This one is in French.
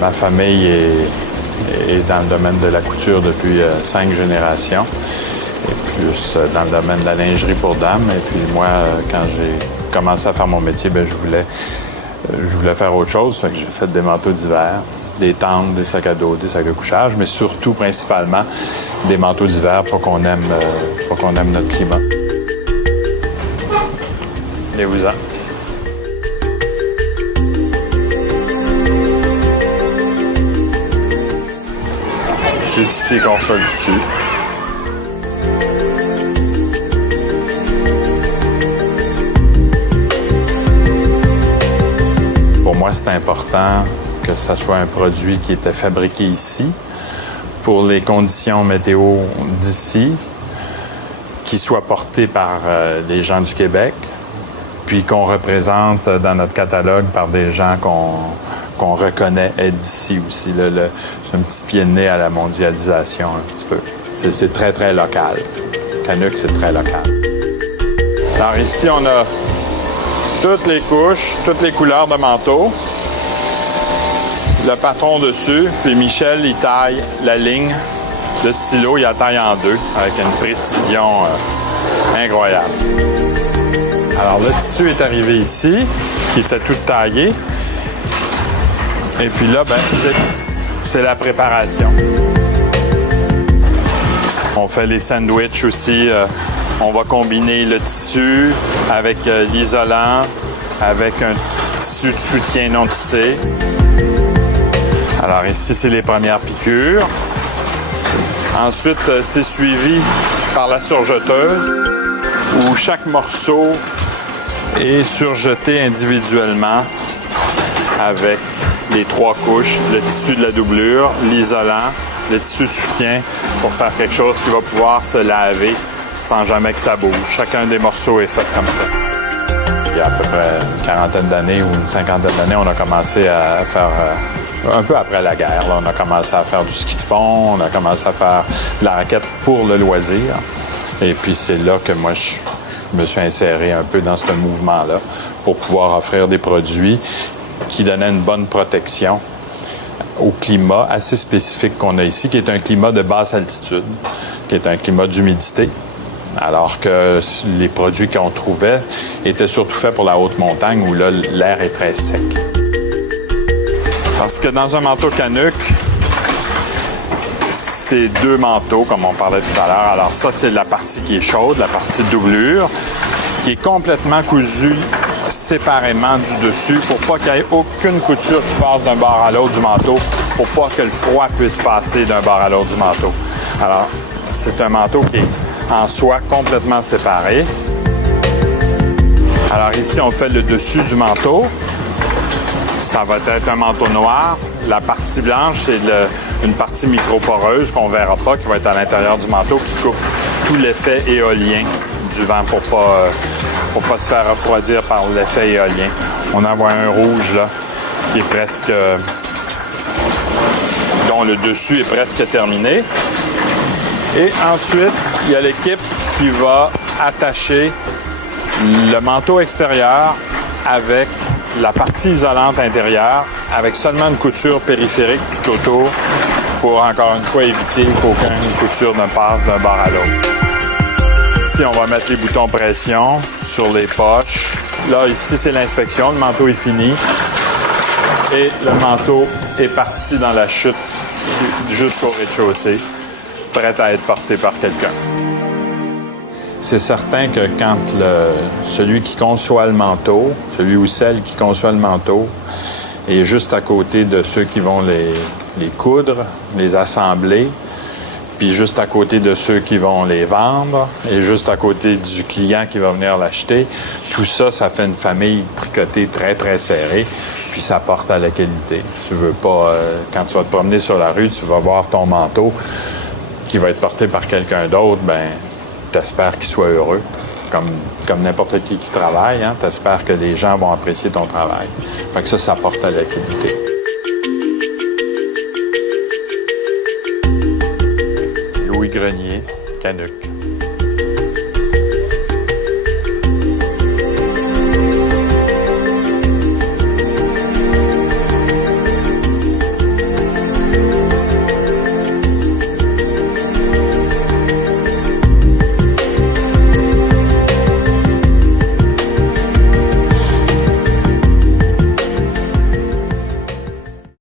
Ma famille est dans le domaine de la couture depuis 5 générations, et plus dans le domaine de la lingerie pour dames. Et puis moi, quand j'ai commencé à faire mon métier, bien, je voulais faire autre chose. Fait que j'ai fait des manteaux d'hiver, des tentes, des sacs à dos, des sacs de couchage, mais surtout, principalement, des manteaux d'hiver pour qu'on aime notre climat. Allez-vous-en. C'est ici qu'on reçoit le tissu. Pour moi, c'est important que ce soit un produit qui était fabriqué ici, pour les conditions météo d'ici, qui soit porté par les gens du Québec, puis qu'on représente dans notre catalogue par des gens qu'on reconnaît être d'ici aussi. C'est un petit pied de nez à la mondialisation, un petit peu. C'est très, très local. Canuck, c'est très local. Alors ici, on a toutes les couches, toutes les couleurs de manteau. Le patron dessus, puis Michel, il taille la ligne de stylo, il la taille en deux, avec une précision incroyable. Alors, le tissu est arrivé ici, qui était tout taillé. Et puis là, ben, c'est la préparation. On fait les sandwichs aussi. On va combiner le tissu avec l'isolant, avec un tissu de soutien non tissé. Alors ici, c'est les premières piqûres. Ensuite, c'est suivi par la surjeteuse, où chaque morceau est surjeté individuellement avec les 3 couches, le tissu de la doublure, l'isolant, le tissu de soutien pour faire quelque chose qui va pouvoir se laver sans jamais que ça bouge. Chacun des morceaux est fait comme ça. Il y a à peu près une quarantaine d'années ou une cinquantaine d'années, on a commencé à faire, un peu après la guerre, là, on a commencé à faire du ski de fond, on a commencé à faire de la raquette pour le loisir. Et puis c'est là que moi, je me suis inséré un peu dans ce mouvement-là pour pouvoir offrir des produits qui donnaient une bonne protection au climat assez spécifique qu'on a ici, qui est un climat de basse altitude, qui est un climat d'humidité, alors que les produits qu'on trouvait étaient surtout faits pour la haute montagne, où là, l'air est très sec. Parce que dans un manteau Canuck, c'est 2 manteaux, comme on parlait tout à l'heure. Alors ça, c'est la partie qui est chaude, la partie de doublure, qui est complètement cousue séparément du dessus pour pas qu'il y ait aucune couture qui passe d'un bord à l'autre du manteau, pour pas que le froid puisse passer d'un bord à l'autre du manteau. Alors, c'est un manteau qui est en soie complètement séparé. Alors ici, on fait le dessus du manteau. Ça va être un manteau noir. La partie blanche, c'est une partie microporeuse qu'on ne verra pas, qui va être à l'intérieur du manteau, qui coupe tout l'effet éolien du vent pour pas se faire refroidir par l'effet éolien. On en voit un rouge, là, qui est presque... dont le dessus est presque terminé. Et ensuite, il y a l'équipe qui va attacher le manteau extérieur avec la partie isolante intérieure, avec seulement une couture périphérique tout autour pour, encore une fois, éviter qu'aucune couture ne passe d'un bord à l'autre. Ici, on va mettre les boutons pression sur les poches. Là, ici, c'est l'inspection. Le manteau est fini. Et le manteau est parti dans la chute jusqu'au rez-de-chaussée, prêt à être porté par quelqu'un. C'est certain que quand celui qui conçoit le manteau, celui ou celle qui conçoit le manteau, est juste à côté de ceux qui vont les coudre, les assembler, puis juste à côté de ceux qui vont les vendre, et juste à côté du client qui va venir l'acheter, tout ça, ça fait une famille tricotée très, très serrée, puis ça porte à la qualité. Tu veux pas, quand tu vas te promener sur la rue, tu vas voir ton manteau qui va être porté par quelqu'un d'autre, ben t'espères qu'il soit heureux, comme n'importe qui travaille, hein? T'espères que les gens vont apprécier ton travail. Fait que ça porte à la qualité. Louis Grenier, Canuck.